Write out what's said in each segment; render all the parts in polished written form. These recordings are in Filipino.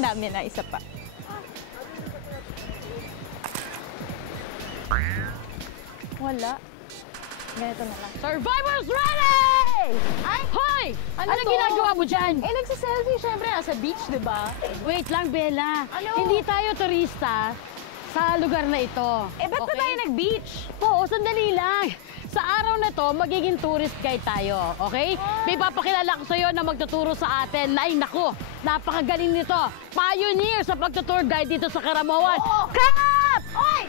Ang dami na, isa pa. Wala. Ganito na lang. Survivors ready! Ay! Hoy! Ano to? ginagawa mo dyan? Eh, nagsiselfie syempre. Nasa beach, di ba? Wait lang, Bella. Ano? Hindi tayo turista sa lugar na ito. Eh, ba't pa tayo nag-beach? Oo, sandali lang. Sa araw na to, magiging tourist guide tayo, okay? May papakilala ko sa'yo na magtuturo sa atin na, ay naku, napakagaling nito. Pioneer sa pagtutour guide dito sa Karamoan. Oo. Kap! Oy!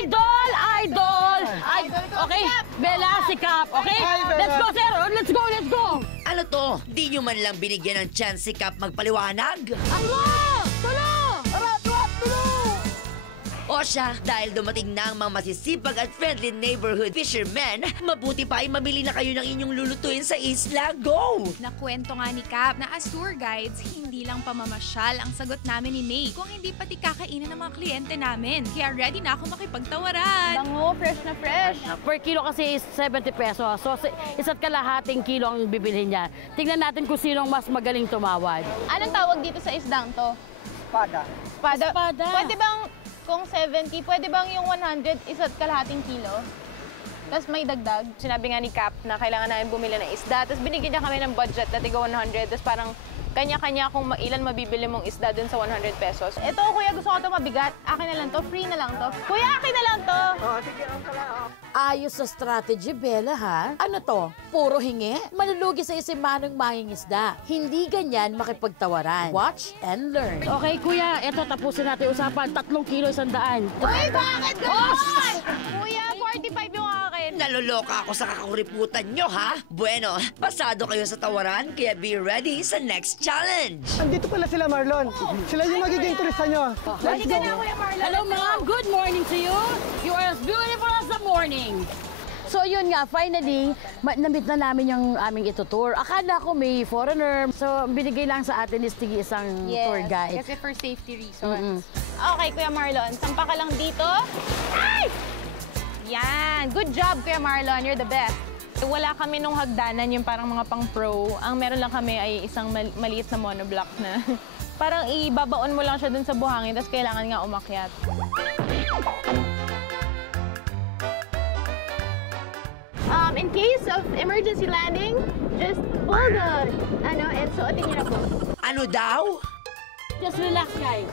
Idol! Idol! Idol ko, Okay, si Kap. Bella, si Kap, okay? Hi, Bella. Let's go, sir! Let's go, let's go! Ano to? Di nyo man lang binigyan ng chance si Cap magpaliwanag? Ako! Tulo! O siya, dahil dumating na ang mga masisipag at friendly neighborhood fishermen, mabuti pa ay mamili na kayo ng inyong lulutuin sa isla. Go! Nakwento nga ni Cap na as tour guides, hindi lang pamamasyal ang sagot namin ni May, kung hindi pati kakainin ng mga kliyente namin. Kaya ready na ako makipagtawaran. Bango, fresh na fresh. Per kilo kasi is 70 pesos. So, isa't kalahating kilo ang bibilhin niya. Tingnan natin kung sinong mas magaling tumawad. Anong tawag dito sa isdang to? Espada. Espada. Pwede bang, kung 70, pwede bang yung 100 isa't kalahating kilo? Tapos may dagdag. Sinabi nga ni Cap na kailangan namin bumili ng isda. Tapos binigyan niya kami ng budget na tiga 100. Tapos parang kanya-kanya kung ilan mabibili mong isda dun sa 100 pesos. Ito, kuya, gusto ko ito mabigat. Akin na lang to. Free na lang to. Kuya, akin na lang to. Sige, ang pala. Ayos sa strategy, Bella, ha? Ano to? Puro hingi? Malulugi sa isim manong mangingisda. Hindi ganyan makipagtawaran. Watch and learn. Okay, kuya, eto tapusin natin usapan. 3 kilo 100. Uy, bakit gano'n? Kuya, 45 yung akin. Naloloka ako sa kakuriputan nyo, ha? Bueno, pasado kayo sa tawaran, kaya be ready sa next challenge. Andito pala sila, Marlon. Sila yung magiging turista nyo. Let's go. Kuya Marlon. Hello, ma'am. Good morning to you. You are as beautiful as the morning. So yun nga, finally, na-meet na namin yung aming itutour. Akala ko may foreigner. So binigay lang sa atin is tigi isang tour guide. Kasi for safety reasons. Okay, Kuya Marlon, sampa ka lang dito. Ay! Yan! Good job, Kuya Marlon. You're the best. Wala kami nung hagdanan, yung parang mga pang-pro. Ang meron lang kami ay isang maliit na monoblock na parang ibabaon mo lang siya dun sa buhangin, tapos kailangan nga umakyat. In case of emergency landing, just pull the, and suotin niyo na po. Ano daw? Just relax, guys.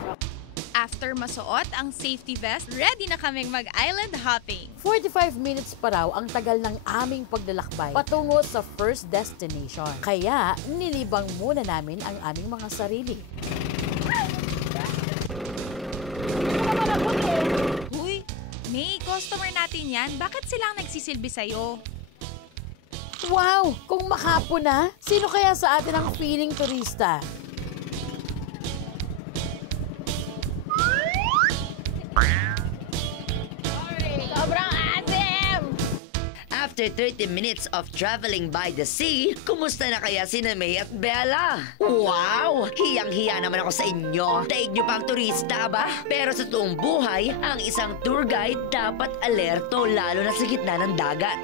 After masuot ang safety vest, ready na kaming mag-island hopping. 45 minutes pa raw ang tagal ng aming paglalakbay patungo sa first destination. Kaya, nilibang muna namin ang aming mga sarili. Huy, May, customer natin yan. Bakit silang nagsisilbi sa'yo? Wow! Kung makapo na, sino kaya sa atin ang feeling turista? Sobrang asim! After 30 minutes of traveling by the sea, kumusta na kaya si May at Bella? Wow! Hiyang-hiya naman ako sa inyo. Daig nyo pang turista ba? Pero sa tuong buhay, ang isang tour guide dapat alerto lalo na sa gitna ng dagat.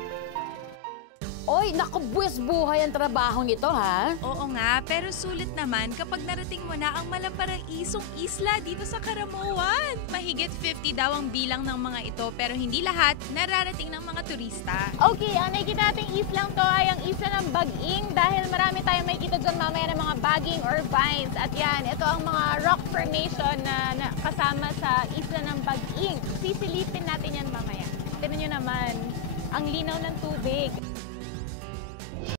Oy, naku, buwis buhay ang trabahong ito, ha? Oo nga, pero sulit naman kapag narating mo na ang malaparaisong isla dito sa Karamoan. Mahigit 50 daw ang bilang ng mga ito, pero hindi lahat nararating ng mga turista. Okay, ang nakikita nating islang to ay ang isla ng Bag-ing dahil marami tayong makikita dyan mamaya ng mga bagging or vines. At yan, ito ang mga rock formation na kasama sa isla ng Bag-ing. Sisilipin natin yan mamaya. Tignan nyo naman, ang linaw ng tubig.